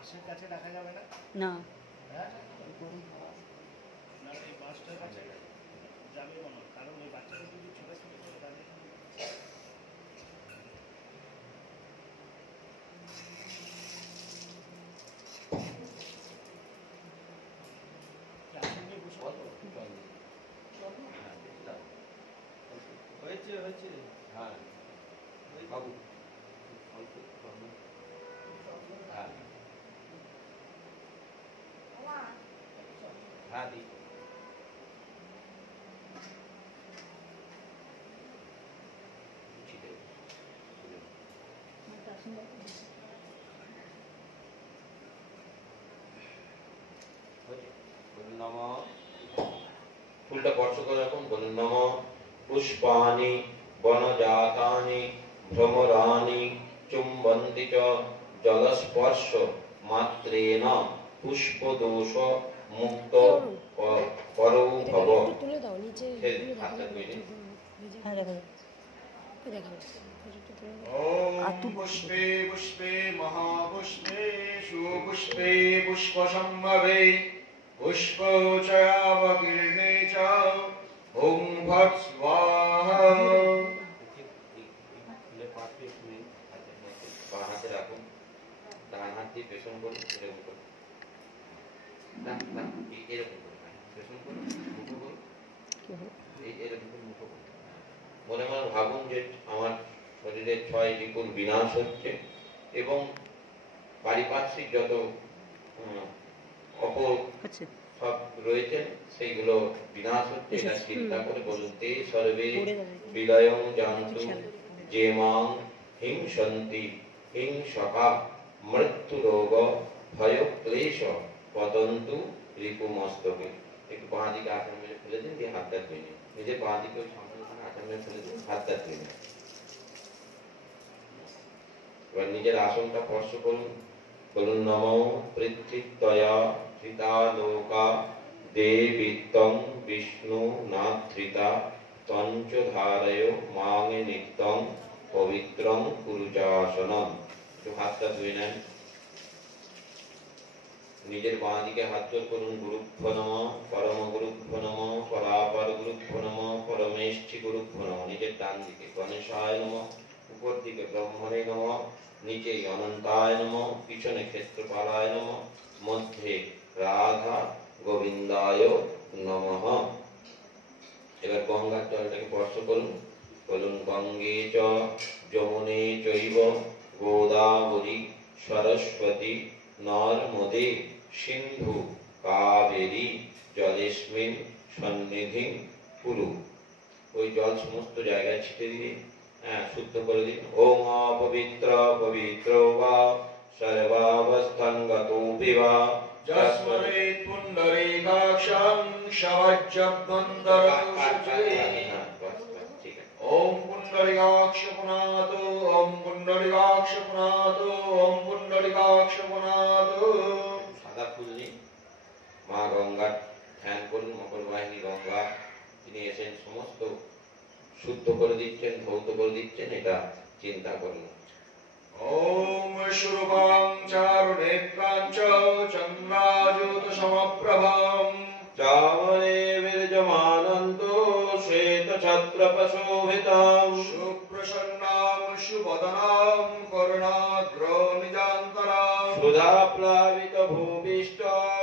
বাঁশের কাছে রাখা যাবে না? না, হ্যাঁ, না এই বাঁশটার কাছে যাবে মনে হয়, কারণ ওই বাচ্চাটা যদি ছোটো ছোটো করে তাদের হয়েছে হয়েছে। হ্যাঁ বাবু হ্যাঁ হ্যাঁ দিই ফুলটা স্পর্শ করে এখন বলুন নম পুষ্পানি বনজাতানি ভ্রমরানি চুম্বন্তি চ জলস্পর্শ মাত্রেণ পুষ্পদোষ মুক্ত করৌ ভব। তুলে দাও নিচে হ্যাঁ দেখা ॐ पुष्पे पुष्पे महापुष्पे सुपुष्पे पुष्पसम्भवे पुष्पोचयावकीर्णे च ॐ फट् स्वाहा। হাতে রাখুন, ডান হাত দিয়ে পেছন করুন, এরকম করুন, এরকম করুন, পেছন করুন, মুখো করুন, এরকম করুন, মুখো করুন। মনে মনে ভাবুন যে আমার শরীরের 6 বিপুল বিনাশ হচ্ছে এবং পারিপার্শ্বিক যত অপর সব রয়েছে সেইগুলো বিনাশ হচ্ছে, এটা চিন্তা করে বলুন তে সর্বে বিলয়ং জানতু যে মাং হিংসন্তি হিংসকা মৃত্যু রোগ ভয় ক্লেশ পতন্তু রিপুমস্তকে। একটু বাঁ দিকে আচার মেরে ফেলে দিন, দিয়ে হাতটা ধুয়ে নিন, নিজের বাঁ দিকে আচার মেরে ফেলে দিন, হাতটা ধুয়ে নিন। এবার নিজের আসনটা স্পর্শ করুন, বলুন নম পৃথিবীতয়া ধৃতা লোকা দেবিত্তং বিষ্ণু নাধৃতা তঞ্চ ধারয় মাঙে নিত্যং পবিত্রং কুরুচাসনম। একটু হাতটা ধুয়ে নেন, নিজের বাঁ দিকে হাত জোর করুন, গুরুভ্য নমঃ পরম গুরুভ্য নমঃ পরাপর গুরুভ্য নমঃ পরমেষ্ঠি গুরুভ্য নমঃ। নিজের ডান দিকে গণেশায় নমঃ, উপর দিকে ব্রহ্মণে নমঃ, নিচে অনন্তায় নমঃ, পিছনে ক্ষেত্রপালায় নমঃ, মধ্যে রাধা গোবিন্দায় নমঃ। এবার গঙ্গার জলটাকে স্পর্শ করুন, বলুন গঙ্গে চ যমুনে চৈব গোদাবরী সরস্বতী নর্মদে সিন্ধু কাবেরী জলেস্মিন সন্নিধি কুরু। ওই জল সমস্ত জায়গায় ছিটে দিয়ে শুদ্ধ করে দিন। ওম অপবিত্র পবিত্র বা সর্বাবস্থানগতোপি বা যস্মরেৎ পুণ্ডরীকাক্ষং শবজ্জবন্ধরশুচি। ওম পুণ্ডরীকাক্ষ পুনাত ওম পুণ্ডরীকাক্ষ পুনাত ওম পুণ্ডরীকাক্ষ পুনাত। সাদা ফুল নিন, মা গঙ্গার ধ্যান করুন, মকর বাহিনী গঙ্গা, তিনি এসেন সমস্ত শুদ্ধ করে দিচ্ছেন, ধৌত করে দিচ্ছেন, এটা চিন্তা করুন। ওম শুরুপাং চারুনেত্রাং চ চন্দ্রাযুত সমপ্রভাম চামরে বিরজমানন্ত শ্বেত ছত্রপশোভিতাং সুপ্রসন্নাং সুবদনাং করুণাদ্র নিজান্তরাং সুধা প্লাবিত ভূপিষ্ঠ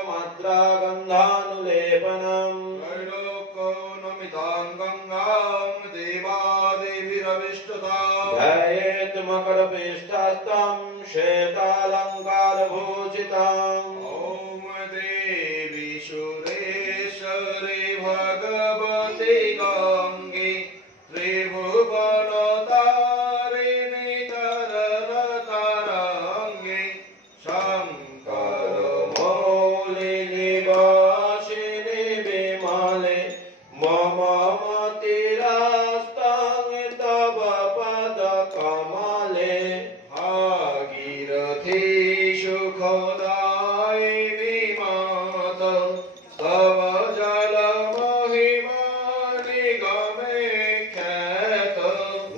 মাত্রা গন্ধানুলেপনম त्रैलोक्यनमितां गङ्गां देवादेवीरविष्टताम् ध्यायेत् मकरपृष्ठस्थं श्वेतालङ्कारभूषिताम्। ॐ देवी सुरेश्वरी भगवती गङ्गे त्रिभुवनतारिणि तररतरङ्गे शङ्करमौलिनि वासिनि विमले मम मतिरास्तां तव पदकमले भागीरथी सुखदायिनी माता तव जलमहिमा निगमे ख्यात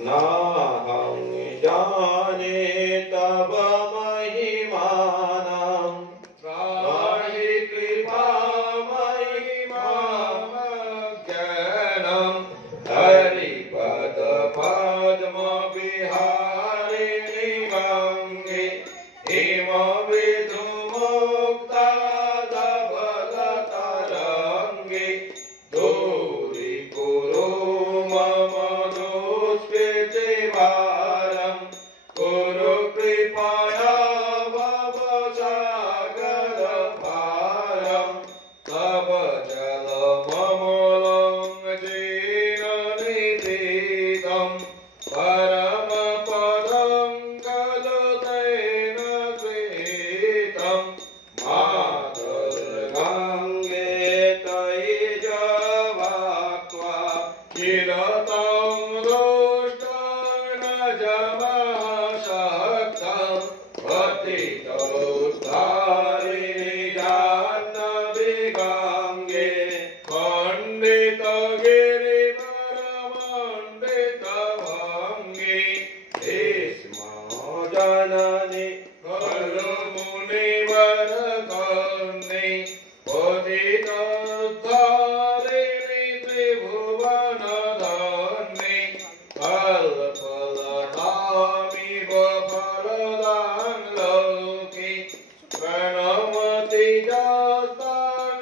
नाहं जाने तव महिमानं শীতলোদ্ধারিণী জাহ্নবী গঙ্গে খণ্ডিত গিরিবরমণ্ডিত ভঙ্গি ভীষ্ম জননী খলু মুনিবর কন্যে পতিত উদ্ধারিণী ত্রিভুবন ধন্যে কল্পলতামিব ফলদাং লোকে প্রণমতি যস্তাং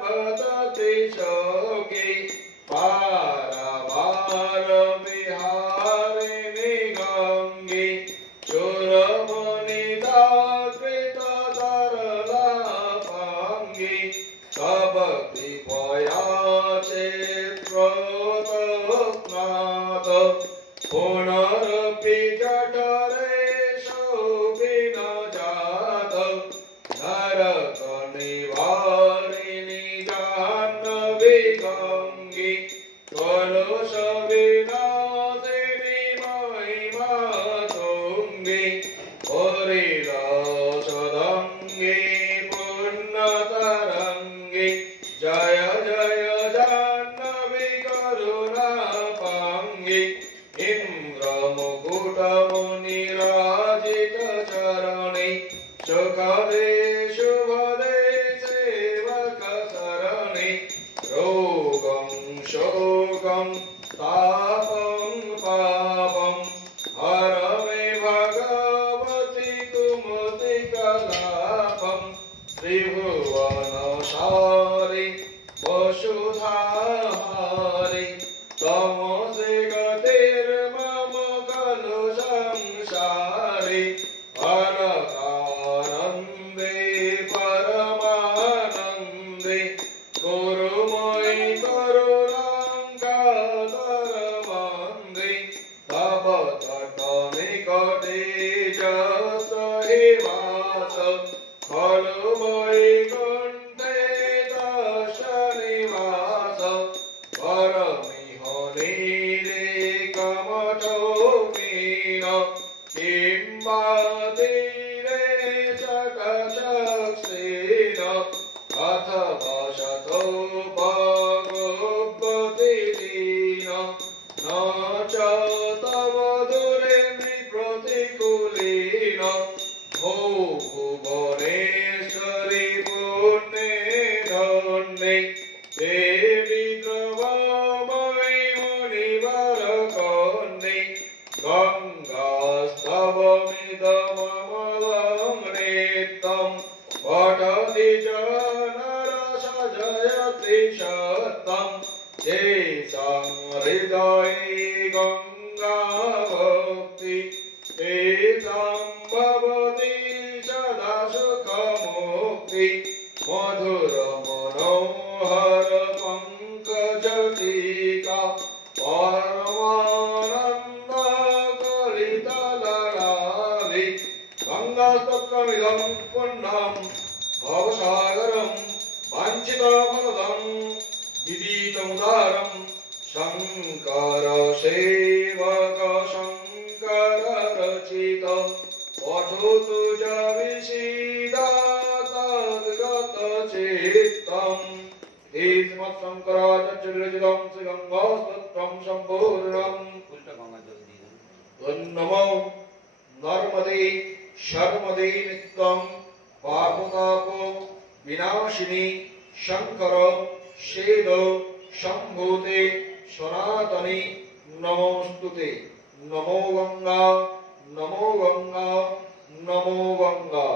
পততি শোকে পারাবার বিহারিণী গঙ্গে চূড়মণি দাকৃত তরলা ভঙ্গি তব কৃপয়া চিত্রতস্নাত পুনরপি জঠরে শোভিন জাত নরক নিবারিণী জাহ্নবী গঙ্গে কলুষ বিনাশিনী মহিমা তুঙ্গে হরিরসদঙ্গে পুণ্যতরঙ্গে জয় জয় জাহ্নবী করুণা পাঙ্গে ইন্দ্রমুকুটমুনিরাজিত চরণে সুখদে শুভদে সেবক শরণে রোগং শোকং তাপং পাপং হর মে ভগবতি কুমতি কলাপং ত্রিভুবন সারি বসুধারি তমসে গতির মম খলু সংসারে পরকানন্দে পরমানন্দে গুরুময়ী করুণাঙ্কাতর বন্দে তব তট নিকটে যহি বাস খলু বৈকুণ্ঠে দশনিবাস পরমিহনীরে কমঠোমীন কিম্বা তীরে চকচক্ষীন অথবা শতোপগোপতি দীন ন চ তব দূরে প্রতিকূলীন ভো ভুবনেশ্বরী পুণ্যে ধন্যে দেবী দ্রবময়ী মুনিবর কন্যে গঙ্গাস্তবমিদমমৃতম পঠতি চ নর সজয়তি সত্যম যেষাং হৃদয়ে গঙ্গা ভক্তি তেষাং ভবতি সদা সুখমুক্তি মধুর মনোহর পঙ্কজটিকা পরমানন্দ কলিতললাভি গঙ্গাস্তবমিদং পুণ্যম ভবসাগরম वाञ्छितफलदं विदितमुदारं शङ्कर सेवक शङ्कर रचित पठतु च विषीदा तद्गतचित्तम् श्रीमत्शङ्कराचार्यरचितं श्रीगङ्गास्तोत्रं सम्पूर्णम् नमो नर्मदे शर्मदे नित्यं पापतापो विनाशिनी शंकर शेद शंभुते सनातनी नमोस्तुते नमो गंगा नमो गंगा नमो गंगा।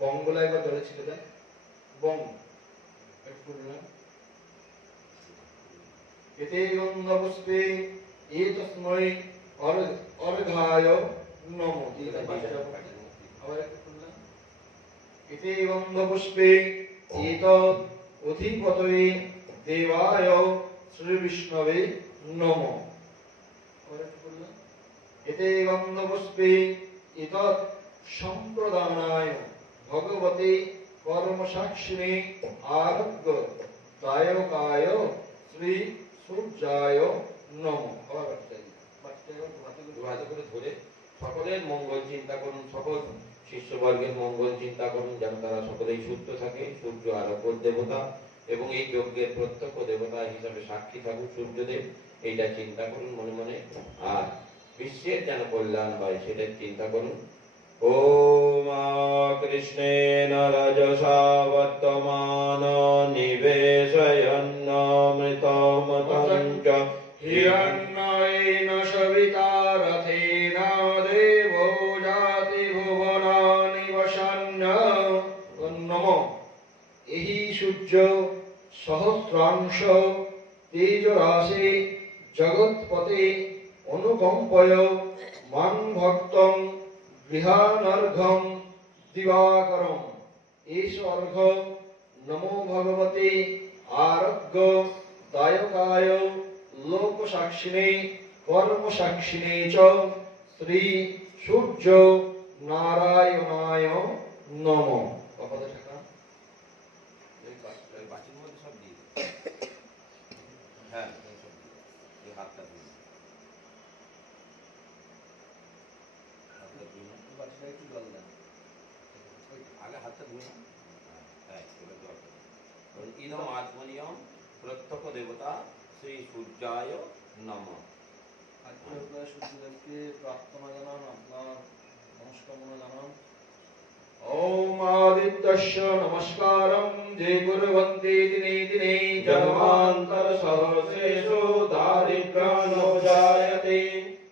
বঙ্গলা একবার জলে ছিল বং এতে গন্ধপুষ্পে এতস্मै अर्घाय नमो। আবার একটু শুনলাম। এতে গন্ধপুষ্পে এতৎ অধিপতয়ে দেবায় শ্রী বিষ্ণবে নমো। আবার একটু শুনলাম। এতে গন্ধপুষ্পে এতৎ সম্প্রদানায় ভগবতে কর্মসাক্ষিণে আরোগ্য দায়কায় শ্রী সূর্যায় নমো। দুহাতে করে ধরে সকলের মঙ্গল চিন্তা করুন, সকল শিষ্যবর্গের মঙ্গল চিন্তা করুন, যেন তারা সকলেই সুস্থ থাকে। সূর্য আরোগ্য দেবতা এবং এই যজ্ঞের প্রত্যক্ষ দেবতা হিসাবে সাক্ষী থাকুন সূর্যদেব, এইটা চিন্তা করুন মনে মনে। আর বিশ্বের যেন কল্যাণ হয় সেটা চিন্তা করুন। ওম কৃষ্ণেন রজসা বর্তমান নিবেশয়ন্নমৃতমতং চ হিরণ্যয়েন সবিতা রথেন দেবো জাতি ভুবনানি বসন্ন। নমঃ। এই সূর্য সহস্রাংশ তেজরাশি জগৎপতে অনুকম্পয় মাং ভক্তং গৃহানর্ঘম দিবাকরম। এষ অর্ঘ নমো ভগবতে আরোগ্য দায়কায় লোকসাক্ষিণে কর্মসাক্ষিণে চ শ্রী সূর্য নারায়ণায় নমঃ। বাটির মধ্যে সব দিয়ে হ্যাঁ এই হাতটা দিয়ে বাটিটা একটু জল দেন। আগে হাতটা ধুয়ে হ্যাঁ এবার জল ইদম আত্মনিয়ম প্রত্যক্ষ দেবতা শ্রী সূর্যায় নমঃ। আজকে সূর্যদেবকে প্রার্থনা জানান, আপনার নমস্কামনা জানান। ওম আদিত্যস্য নমস্কারং যে কুর্বন্তি দিনে দিনে জন্মান্তর সহস্রেষু দারিদ্র্যানুজায়তে।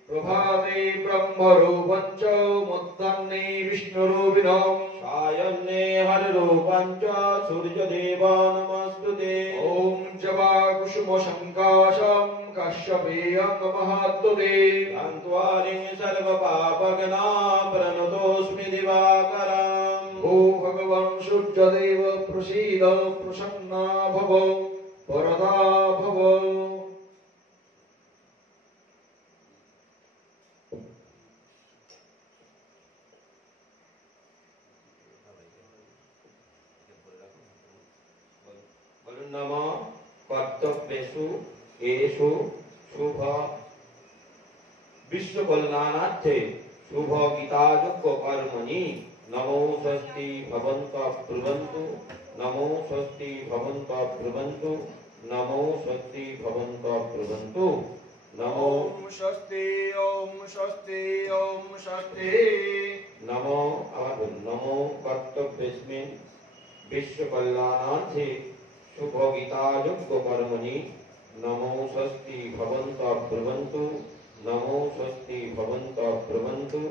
প্রভাতে ব্রহ্মরূপং চ মধ্যাহ্নে বিষ্ণুরূপিণং সায়ন্নে হররূপং চ সূর্যদেব নমস্তুতে। ওম জবা কুসুম সংকাশং কাশ্যপেয়ং মহাদ্যুতে। অন্ত্বারিং সর্বপাপঘ্না প্রণতোऽস্মি দিবাকরং। ও ভগবান সূর্যদেব প্রসীদ প্রসন্না ভব বরদা ভব। বলুন নমঃ কর্তব্যেষু এষু শুভ বিশ্ব কল্যাণার্থে শুভ গীতাযজ্ঞ কর্মণি নমো স্বস্তি ভবন্তঃ ব্রুবন্তু। নমো স্বস্তি ভবন্তঃ ব্রুবন্তু। নমো স্বস্তি ভবন্তঃ ব্রুবন্তু। নমো ওম স্বস্তি ওম স্বস্তি ওম স্বস্তি। নমো আবার বলুন নমো কর্তব্যেস্মিন বিশ্ব কল্যাণার্থে শুভ গীতাযজ্ঞ কর্মণি নমো স্বস্তি ভবন্তঃ ব্রুবন্তু। নমো স্বস্তি ভবন্তঃ ব্রুবন্তু।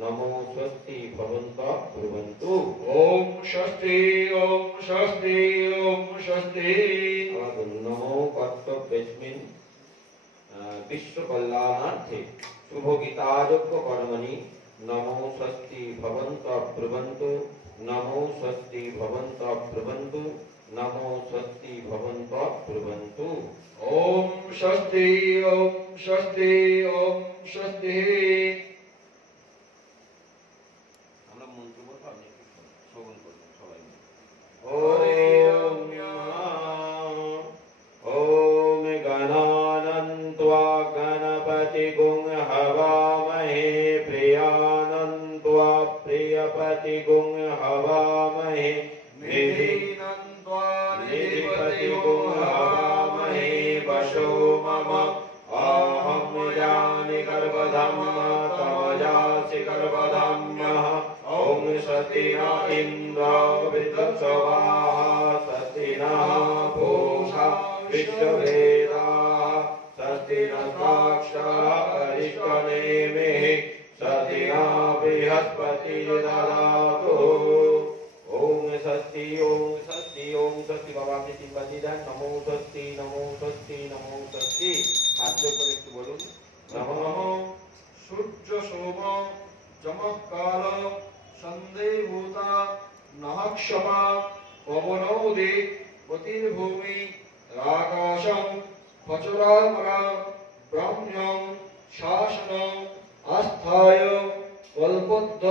নমো স্বস্তি ভবন্তঃ ব্রুবন্তু। ওম স্বস্তি ওম স্বস্তি ওম স্বস্তি। আবার বলুন নমো কর্তব্যেস্মিন বিশ্ব কল্যাণার্থে শুভ গীতাযজ্ঞ কর্মণি নমো স্বস্তি ভবন্তঃ ব্রুবন্তু। নমো স্বস্তি ভবন্তঃ ব্রুবন্তু। নমো স্বস্তি ভবন্তঃ ব্রুবন্তু। ওম স্বস্তি ওম স্বস্তি ওম স্বস্তি। আমরা মন্ত্র বলবো, আপনি একটু শ্রবণ করবেন সবাই মিলে। ওম ওম গণানন্ত্বা গণপতিগুং হবামহে প্রিয়ানন্ত্বা প্রিয়পতিগুং হবামহে নিধিনন্ত্বা নিধিপতিগুং হবামহে বশো মম অহং জানি গর্ভধাম্ম তমজাসি গর্ভধাম্মঃ। ওম স্বস্তি ন ইন্দ্র বৃদ্ধস্বাহা স্বস্তি নঃ पूषा विश्ववेदाः स्वस्ति नस्ताक्षरारिष्टनेमिः स्वस्ति न बृहस्पतिर्दधातु। ओम स्वस्ति ओम स्वस्ति ओम स्वस्ति। बाबा अपनी तीन बातें जान। नमो स्वस्ति नमो स्वस्ति नमो स्वस्ति। মূর্তি হাত জোড় করে একটু বলুন। নমঃ নমঃ সূর্য সোম যমঃ কাল সন্দেভূতা নহক্ষমা পবনৌদি গতির্ভূমি আকাশং ফচরামরা ব্রহ্মং শাসনং আস্থায় কল্পদ্দ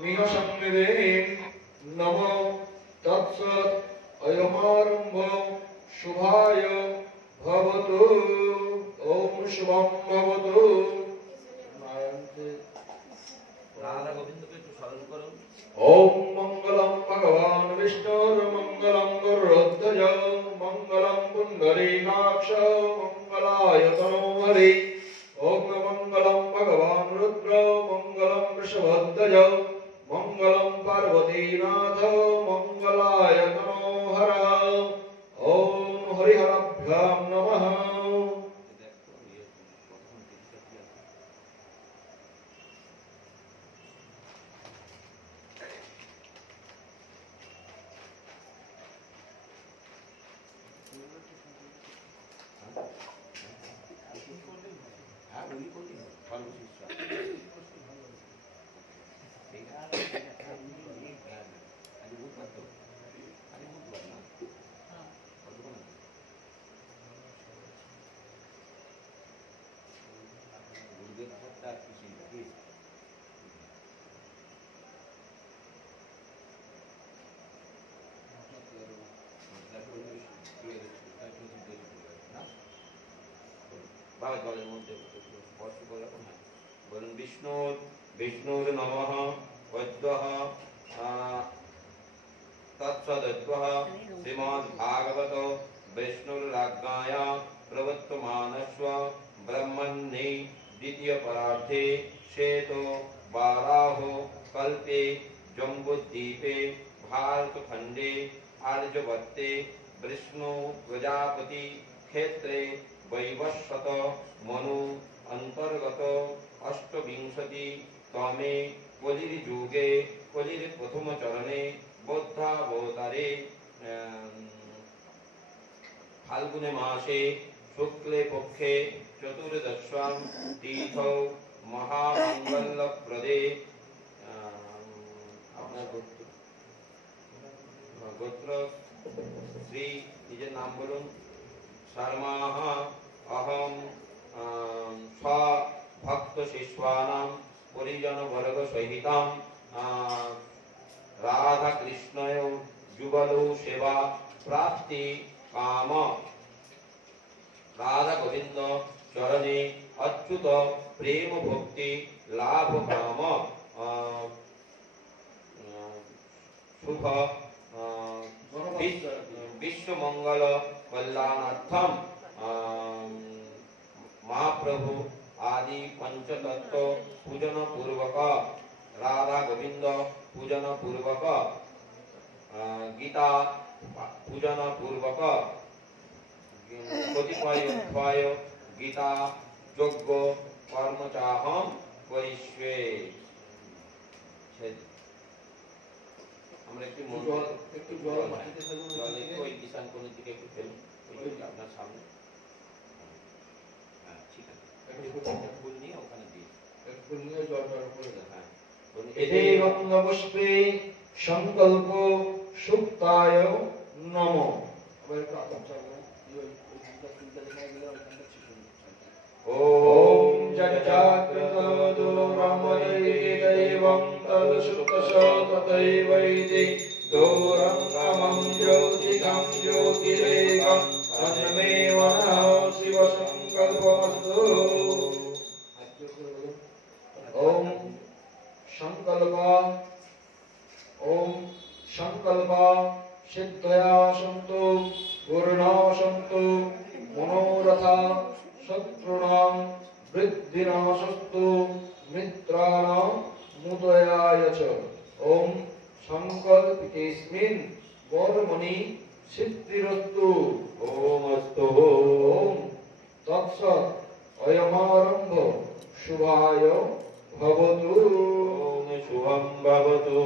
মিহসংবিধিম নমো তৎসৎ অয়মারম্ভ শুভায় ভবতু ওম শুভম ভবতু। রাধা গোবিন্দকে একটু স্মরণ করুন। ওম মঙ্গলম ভগবান বিষ্ণুর মঙ্গলম গরুধ্বজ মঙ্গলম পুণ্ডরীকাক্ষ মঙ্গলায় তনুহরি। ওম মঙ্গলম ভগবান রুদ্র মঙ্গলম বৃষভধ্বজ মঙ্গলম পার্বতীনাথ মঙ্গলায় তনোহর। ওম হরিহরাভ্যাম নমঃ। জলের মধ্যে স্পর্শ করে বলুন বিষ্ণুর বিষ্ণুর নমঃ বৈদ্যঃ তৎসদৈত্যঃ শ্রীমদ্ ভাগবত বিষ্ণুরাজ্ঞায় প্রবর্তমানস্ব ব্রহ্মণ্যে দ্বিতীয় পরার্ধে শ্বেতো বারাহো কল্পে জম্বুদ্বীপে भारतखंडे आर्यवर्ते विष्णु प्रजापति क्षेत्रे वैवस्वत मनु अंतर्गत अष्टविंशति तमे कलिजुगे कलिर प्रथम चरणे बौद्धावतारे फाल्गुने मासे शुक्ले पक्षे चतुर्दश्यां तीर्थौ महामंगलप्रदे गोत्र श्री निजे नाम बोलूं शर्मा अहम स्व भक्त शिष्यानां परिजन वर्ग सहितं राधा कृष्णयो जुगलो सेवा प्राप्ति काम राधा गोविंद चरणे अच्युत प्रेम भक्ति लाभ काम शुभ विश्व मंगल कल्याणार्थम महाप्रभु आदि पंचतत्व पूजन पूर्वक राधा गोविंद पूजन पूर्वक गीता पूजन पूर्वक कतिपय गीता यज्ञ कर्म चाहम करिष्ये। আমরা একটু জল মাটিতে ফেলুন, ওই কিষান কোন দিকে একটু ফেলুন, ওই আপনার সামনে। হ্যাঁ ঠিক আছে, একটা ফুল নিয়ে ওখানে দিয়ে একটা ফুল নিয়ে জলটার উপরে দেন। হ্যাঁ এতে গঙ্গপুষ্পে সংকল্প সুক্তায় নমঃ। আবার একটু আতপ চালাবো, ওই দুটো ফুলটা দেখা গেলে ওখানটা ছিটে ওম জগৎকৃত দুরমদে দেবং তদসুতস তথৈবৈতি দৌরঙ্গমং জ্যোতিকং জ্যোতিরেকং তন্মেবনঃ শিব সংকল্পমস্তু। ওম সংকল্প ওম সংকল্প সিদ্ধয়া সন্তু পূর্ণা সন্তু মনোরথা শত্রুণাং বৃদ্ধিনাশস্তু মিত্রাণাং মুদয়ায় চ। ওম সংকল্পিতেস্মিন কর্মণি সিদ্ধিরস্তু। ওম অস্তু। ওম তৎসৎ অয়মারম্ভ শুভায় ভবতু। ওম শুভম ভবতু।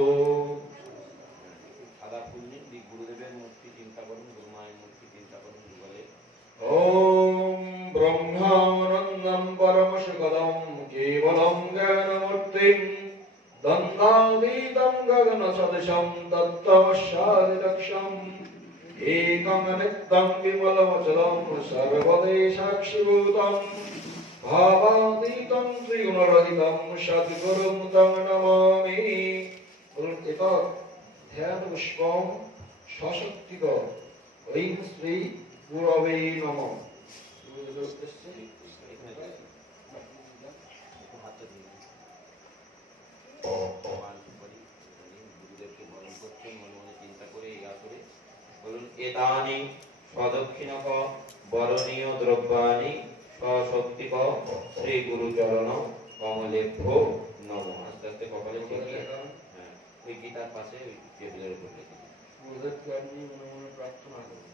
সাদা ফুল নিন, গুরুদেবের মূর্তি চিন্তা করুন, গুরু মায়ের মূর্তি চিন্তা করুন, বলে ওম ব্রহ্ম ब्रह्मानन्दं परमसुखदं केवलं ज्ञानमूर्तिं दन्दातीतं गगनसदृशं तत्त्वमस्यादिलक्ष्यम् एकं नित्यं विमलमचलं सर्वदेशाक्षिभूतं भावातीतं त्रिगुणरहितं सद्गुरुं तं नमामि। एक ध्यान पुष्पं सशक्तिक ऐं श्री गुरवे नमः। एतानि स्वदक्षिणक वरणीय द्रव्याणि सशक्तिक श्री गुरुचरण कमलेभ्यो नमः। आस्ते आस्ते कपाले ঠেকিয়ে ওই গীতার পাশে ওই টেবিলের উপর রেখে দিন। গুরুদেবকে আপনি মনে মনে প্রার্থনা করুন।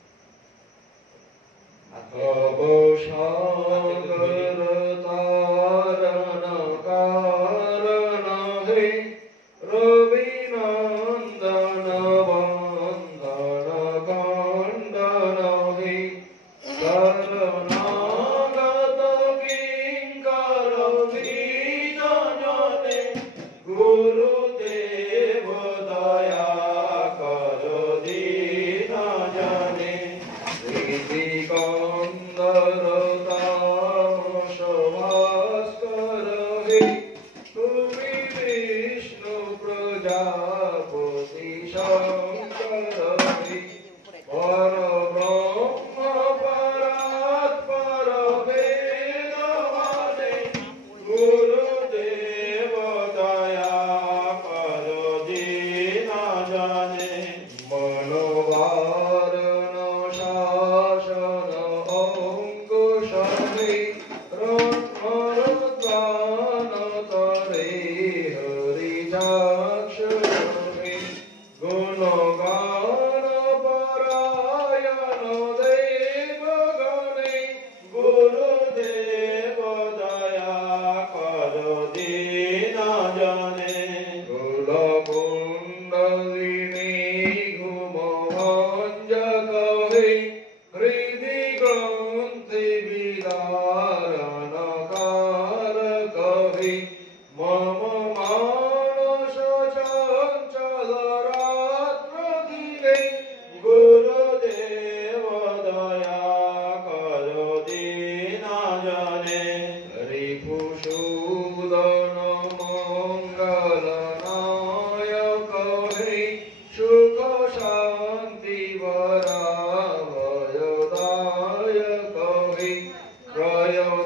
Royal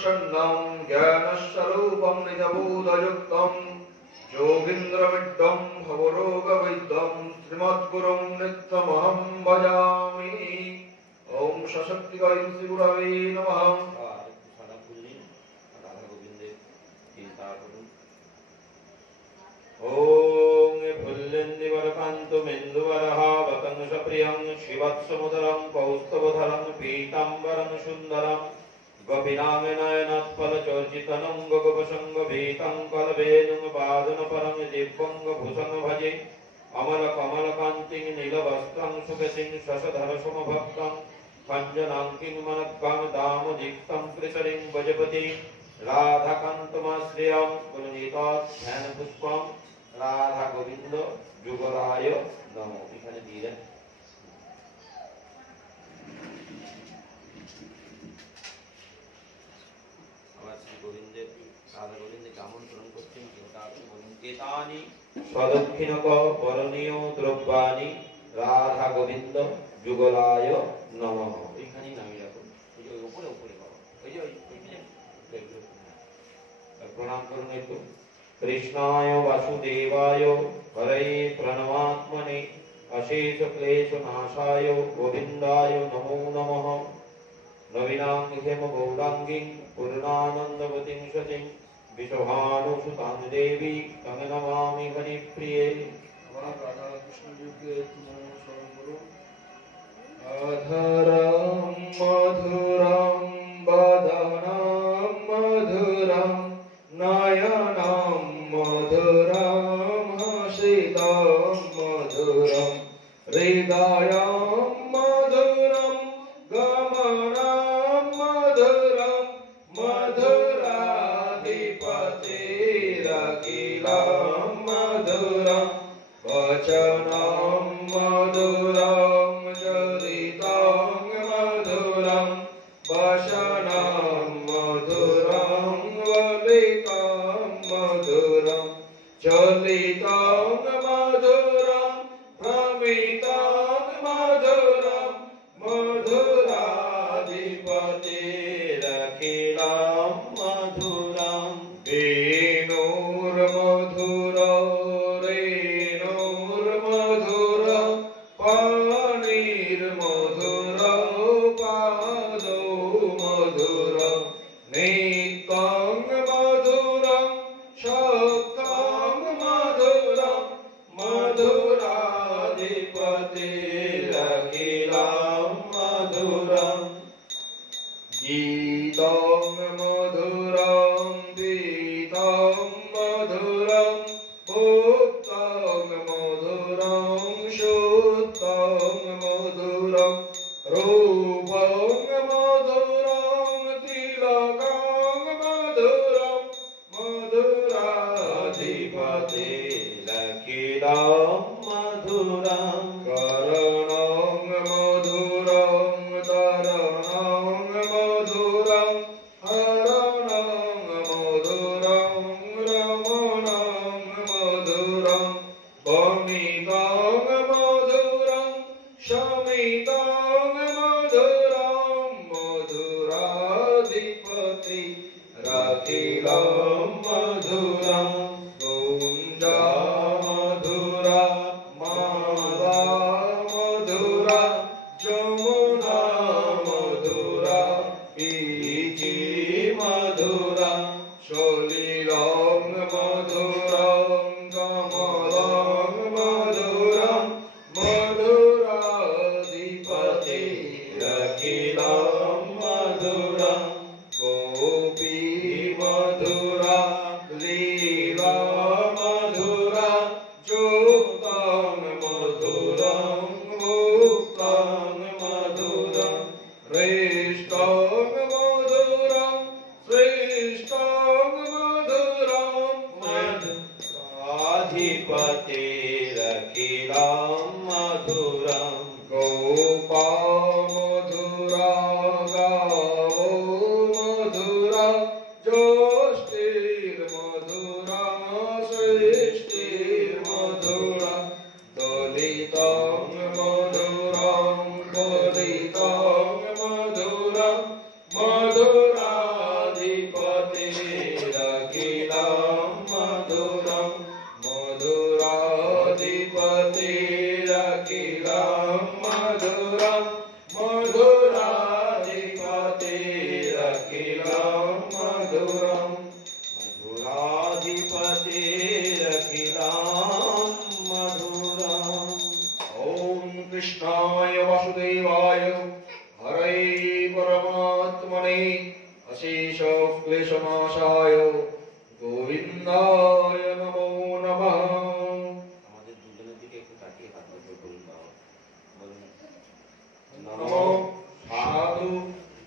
प्रसन्नं ज्ञानस्वरूपं निजबोधयुक्तं योगीन्द्रमिड्डं भवरोगवैद्यं श्रीमद्गुरुं नित्यमहं भजामि। ओम सशक्तिकाय श्रीगुरवे नमः। সাদা ফুল নিন, রাধা গোবিন্দের চিন্তা করুন। ওম ফুল্লেন্দিবরকান্তমেন্দুবরহাবতং সপ্রিয়ং শিবৎসমুদরং কৌস্তবধরং পীতাম্বরং সুন্দরং গোপীনাঙ্গনয়নৎপলচর্চিতনং গোপসঙ্গভীतं কলবেনুং বাদনপরং দিব্যঙ্গভূষং ভজে অমলকমলকান্তিং নীলবস্ত্রং সুখসিং শশধরসমভক্तं কঞ্জনাঙ্কিং মনক্কাং দামোদিক্तं কৃশরিং ভজপতি রাধাকান্তমাশ্রিয়ং গুণনীতৎ ধ্যানপুষ্পং রাধা গোবিন্দ যুগলায় নমঃ। এখানে দিয়ে দেন। আবার শ্রী গোবিন্দের রাধা গোবিন্দকে আমন্ত্রণ করছেন। চিন্তা করুন। কেতানি সদক্ষিণক বরণীয় দ্রব্যানি রাধা গোবিন্দ যুগলায় নমঃ। এখানেই নামিয়ে রাখুন। ওই যে উপরে উপরে বাবা, ওই যে ওই প্রণাম করুন একটু। কৃষ্ণায় বাসুদেবায় হরে প্রণমাত্মনে অশেষ ক্লেশ নাশায় গোবিন্দায় নমো নমঃ। নবীনাং হেম গৌরাঙ্গীং পূর্ণানন্দবতীং সতীং বিশ্বভানুসুতাং দেবী তং নমামি হরিপ্রিয়ে। আমার রাধা কৃষ্ণ যুগে নাম স্মরণ করুন। আধারম মধুরম বদনম মধুরম নয়নম মধুরম হাসিতম মধুরম হৃদয়ম মধুরম গমনম মধুরম মধুরাধিপতিরখিলম মধুরম বচনম মধুরম চরিতং মধুরম বসনম মধুরম বলিতং মধুরম চলিতং মধুরম ভ্রমিতং মধুরম মধুরাধিপতিরখিলম মধুরম বেণুর মধুর রেণুর মধুর পানির মধুর পাদ মধুর নিত্যং মধুরম সত্যং মধুরম মধুরাধিপতিরখিলম মধুরম গীতং মধুরম গীতং মধুরম ভুক্তং মধুরম শুদ্ধং মধুরম রূপং মধুরম তিলকং মধুরম মধুরাধিপতিরখিলম মধুরম করণং মধুরম তরণং মধুরম হরণং মধুরম রমণং মধুরম বমিতং মধুরম শমিতং মধুরম মধুরাধিপতিরখিলম মধুরম গুঞ্জা মধুরা মালা মধুরা যমুনা মধুরা ইতি মধুরা সলিলং মধুরং কমলং মধুরম মধুরাধিপতিরখিলম মধুরম গোপী মধুরা লীলা মধুরা যুক্তং মধুরং মুক্তং মধুরম হৃষ্টং মধুরম শ্রেষ্ঠং মধুরম মধুরাধিপতিরখিলম মধুরম গোপা মধুরা গাবো মধুরা জ্যোষ্ঠির মধুরা সৃষ্টির মধুরা দলিতং মধুরং দলিতং মধুরম মধুরাধি परमात्मने अशेष क्लेशनाशाय गोविन्दाय नमो नमः। আমাদের দুজনের দিকে একটু তাকিয়ে হাত জোড় করুন বাবা, বলুন नमो साधु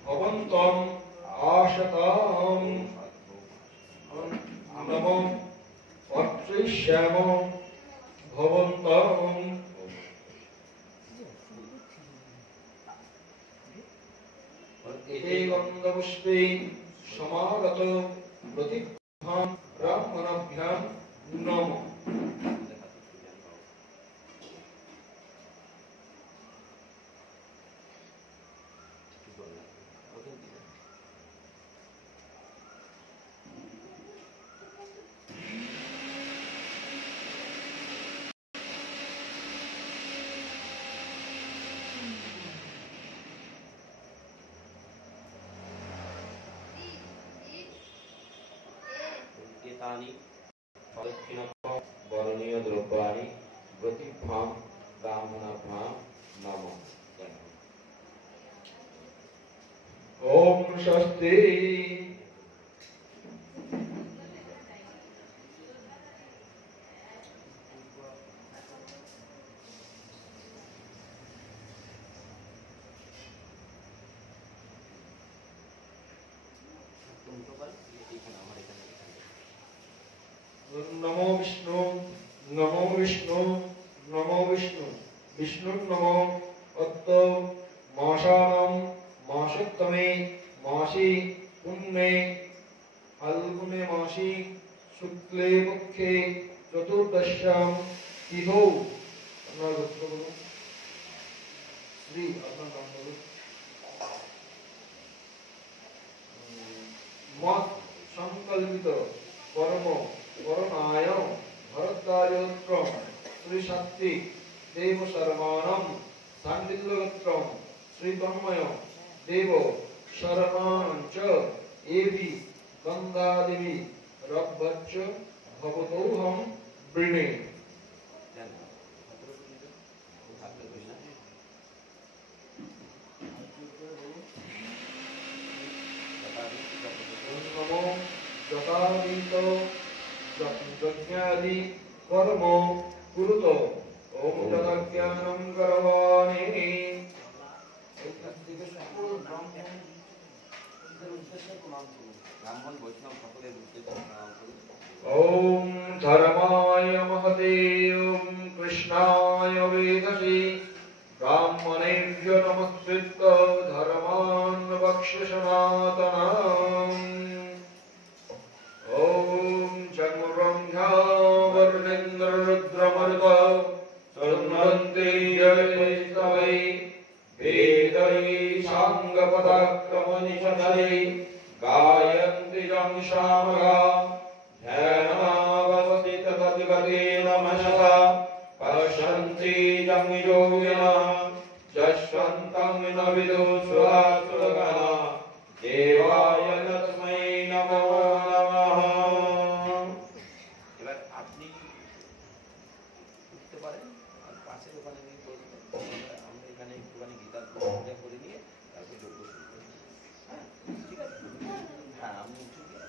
भवन्तं आशताम्। नमो पत्रिश्यामो भवन्तम्। एते गन्धपुष्पे समागत प्रतिभ्यां ब्राह्मणाभ्यां नमः। एतानि प्रदक्षिणकं वरणीय द्रव्याणि प्रतिभ्यां ब्राह्मणाभ्यां नमः। ओम स्वस्ति। नमो विष्णु नमो विष्णु नमो विष्णु विष्णु नमो अत्त मासानां मासोत्तमे मासी पुण्ये फाल्गुने मासी शुक्ले पक्षे चतुर्दश्यां तिथौ श्री मत संकल्पित परम वरणाय भरद्वाजोत्रम श्री शक्ति देव शर्माणम सांडिल्यगोत्रम श्री तन्मय देव शरणांच एवि गंगादेवी रब्बच्च भवतोहम वृणे। नमो जटावीत यज्ञादि कर्म कुरुत ओम जगज्ञानं करवाणि। ओम धर्माय महते ओम कृष्णाय वेदसे ब्राह्मणेभ्यो नमस्कृत्य धर्मान् वक्ष्य सनातनम्। ओम जन्मब्रह्मा वर्णेन्द्ररुद्रमरुत सन्नन्ति यैस्तवै वेदै साङ्गपदाक्रमनिषदै गायन्ति जं श्यामगा ध्यानावसति तद्गतेन मनसा पश्यन्ति जं योगिनः यशन्तं न विदुः सुरासुरगणः देवाय तस्मै नमो नमः। এবার আপনি উঠতে পারেন আর পাশের ওখানে নিয়ে বলবেন আমরা এখানে একটুখানি গীতার পূজা করে নিয়ে তারপর যোগ্য শুরু করি। হ্যাঁ ঠিক আছে, হ্যাঁ আপনি উঠে গিয়ে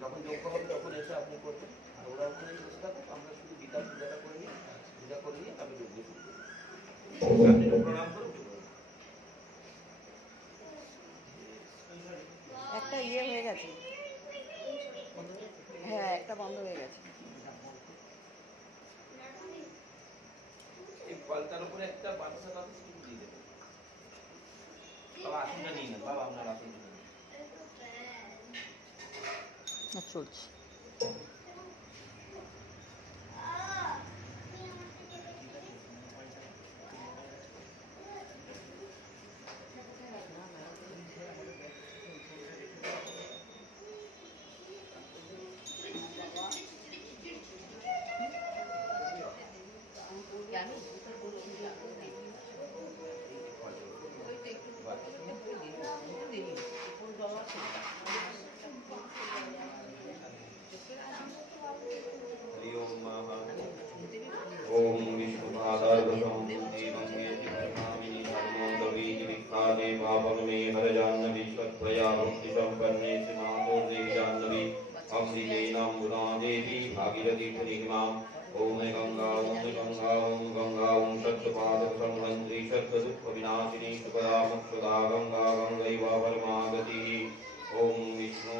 যখন যোগ্য হবে তখন এসে আপনি করবেন, আর ওরা ওখানে বসে থাকুক, আমরা শুধু গীতার পূজাটা করে নিয়ে পূজা করে নিয়ে তারপর যোগ্য শুরু করি। আপনি একটু প্রণাম করে উঠে পড়ুন। একটা ইয়ে হয়ে গেছে, হ্যাঁ একটা বন্ধ হয়ে গেছে। এই কলতার উপরে একটা বাতাসা বাতাস দিয়ে দেবেন। বাবা আসনটা নিয়ে নেন, বাবা আপনার আসনটা নিয়ে নেন। চলছে। जाह्नवी सत्वया भक्ति संपन्ने श्रीमातो देवी जाह्नवी अमृते नमोदा देवी भागीरथी पुनिमा ओम गंगा सत्यपादक संहंत्री सत्य दुख विनाशिनी सुपदा मुक्षदा गंगा गंगैव परमागतिः ओम विष्णु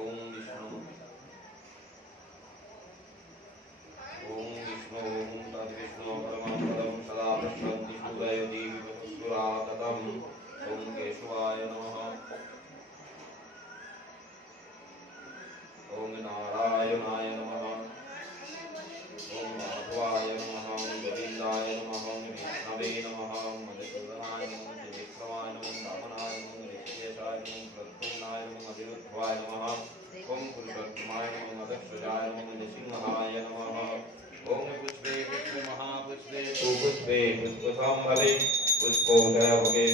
ओम विष्णु ओम तद्विष्णु परमं पदं सदा पश्यन्ति सूरयो देवी सुराततम् ओम केशवाय नमः ओम नारायणाय नमः ओम माधवाय नमः ओम गोविंदाय नमः ओम विष्णवे नमः ओम मधुसूदनाय नमः त्रिविक्रमाय नमः वामनाय नमः ऋषिकेशाय नमः प्रद्युम्नाय नमः अनिरुद्धाय नमः ओम पुरुषोत्तमाय नमः मदक्षजाय नमः नृसिंहाय नमः ओम पुष्पे पुष्पे महापुष्पे सुपुष्पे पुष्पसंभवे पुष्पोदयभगे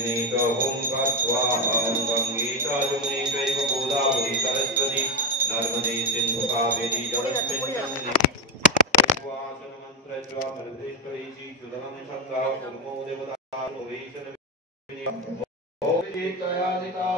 ओम स्वाहा ओम गंगे च यमुने चैव गोदावरी सरस्वती नर्मदे सिंधु कावेरी जलस्मिन् सन्निधिं विश्वासन मंत्र च मृदेश्वरी सुदनं छंदा कुर्मो देवता ओम विचितयादिका